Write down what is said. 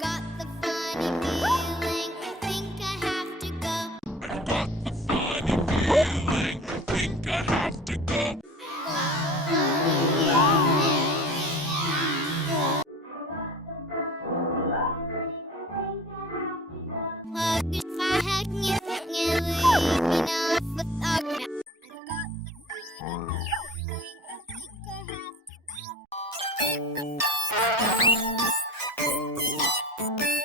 got the funny feeling, I think I have to go. I've got the funny feeling, I think I have to go. If I had you, leave me now without me. I've got the funny feeling, I think I have to go.